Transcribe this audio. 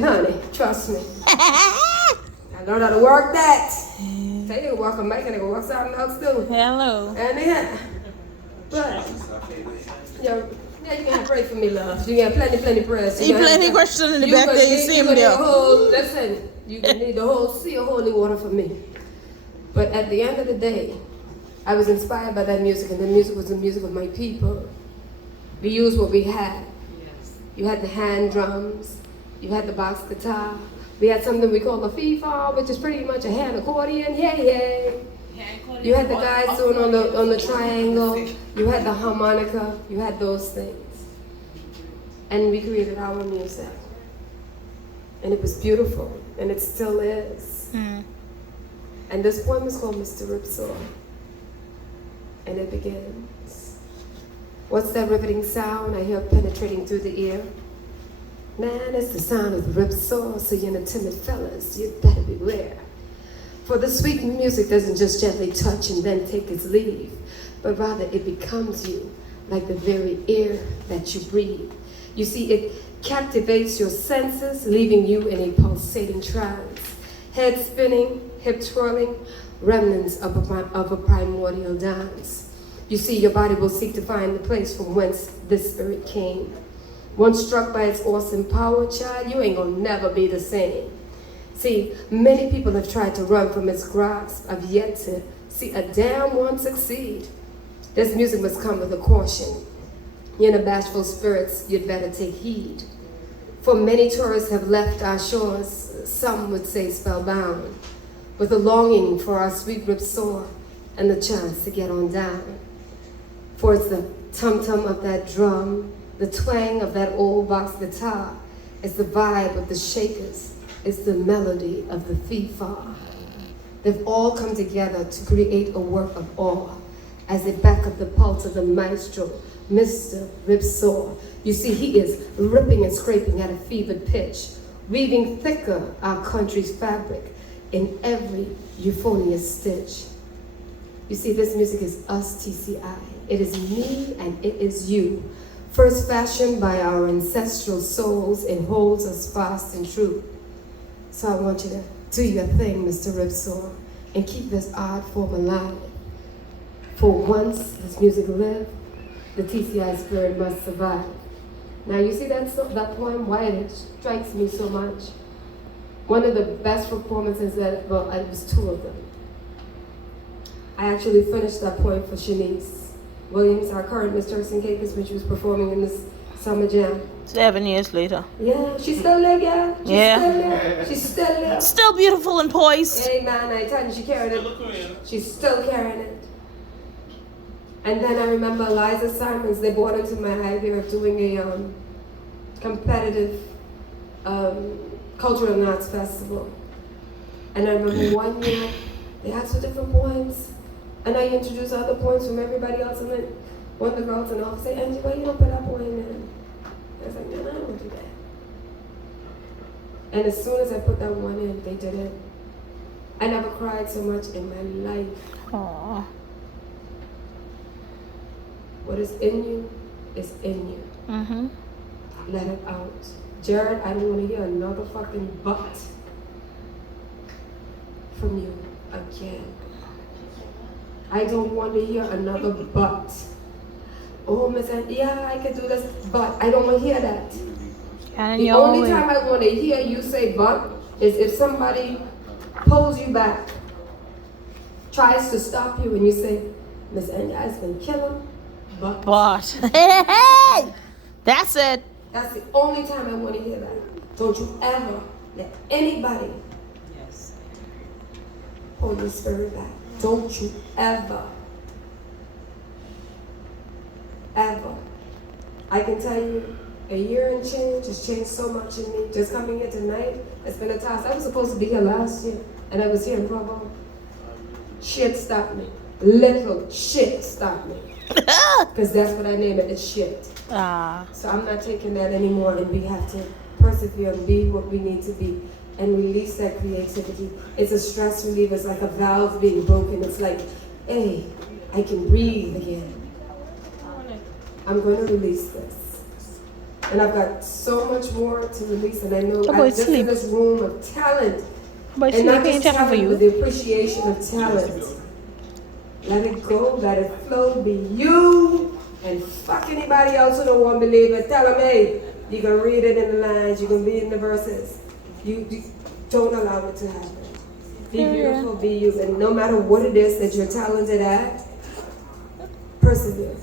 honey. Trust me. I learned how to work that. Tell you to walk a mic and they go walk something else too. Hello. And yeah. But yeah, you can pray for me, love. You got plenty prayers. See plenty questions in the back there. You see him there. Listen, you need the whole sea of holy water for me. But at the end of the day, I was inspired by that music, and the music was the music of my people. We used what we had. You had the hand drums, you had the box guitar, we had something we call a FIFA, which is pretty much a hand accordion, yay. You had the guys doing on the triangle, you had the harmonica, you had those things. And we created our music. And it was beautiful, and it still is. And this poem is called Mr. Ripsaw. And it begins. What's that riveting sound I hear penetrating through the ear? Man, it's the sound of the ripsaw, so you know, timid fellas, you better beware. For the sweet music doesn't just gently touch and then take its leave, but rather it becomes you, like the very air that you breathe. You see, it captivates your senses, leaving you in a pulsating trance. Head spinning, hip twirling, remnants of a primordial dance. You see, your body will seek to find the place from whence this spirit came. Once struck by its awesome power, child, you ain't gonna never be the same. See, many people have tried to run from its grasp. I've yet to see a damn one succeed. This music must come with a caution. In a bashful spirits, you'd better take heed. For many tourists have left our shores, some would say spellbound, with a longing for our sweet ripsaw and the chance to get on down. For it's the tum-tum of that drum, the twang of that old box guitar, it's the vibe of the shakers, it's the melody of the FIFA. They've all come together to create a work of awe as they back up the pulse of the maestro, Mr. Ripsaw. You see, he is ripping and scraping at a fevered pitch, weaving thicker our country's fabric in every euphonious stitch. You see, this music is us, TCI. It is me and it is you. First fashioned by our ancestral souls, it holds us fast and true. So I want you to do your thing, Mr. Ripsaw, and keep this art form alive. For once this music live, the TCI spirit must survive. Now you see that poem, why it strikes me so much. One of the best performances it was two of them. I actually finished that poem for Shanice Williams, our current Miss Turks and Caicos, when she was performing in this summer jam. 7 years later. Yeah, she's still there, yeah. Still there. She's still there. Still beautiful and poised. Hey man, I tell you, she carried it. She's still carrying it. And then I remember Eliza Simons, they brought into my idea of doing a competitive cultural and arts festival. And I remember one year, they asked for different poems, and I introduced other poems from everybody else, and then one of the girls in the office said, Angie, why you don't put that poem in? I was like, man, I don't want to do that. And as soon as I put that one in, they did it. I never cried so much in my life. Aww. What is in you is in you. Mm-hmm. Let it out. Jared, I don't want to hear another fucking but from you again. I don't want to hear another but. Oh, Miss Angie, yeah, I can do this, but I don't want to hear that. And the only time I want to hear you say but is if somebody pulls you back, tries to stop you, and you say, Miss Angie, I can kill him, but. Hey! That's it. That's the only time I want to hear that. Don't you ever let anybody hold your spirit back. Don't you ever. Ever. I can tell you, a year and change has changed so much in me. Just coming here tonight, it's been a task. I was supposed to be here last year, and I was here in Provo. Shit stopped me. Little shit stopped me. Because that's what I name it, it's shit. So I'm not taking that anymore, and we have to persevere and be what we need to be and release that creativity. It's a stress reliever. It's like a valve being broken. It's like, hey, I can breathe again. I'm going to release this. And I've got so much more to release, and I know Oh, I'm boy, just in sleep. this room of talent. But And not sleeping just time for talent, but you. the appreciation of talent. Let it go, let it flow, be you, and fuck anybody else who don't want to believe it. Tell them, hey, you can read it in the lines, you can read in the verses. You don't allow it to happen. Be beautiful, be you, and no matter what it is that you're talented at, persevere.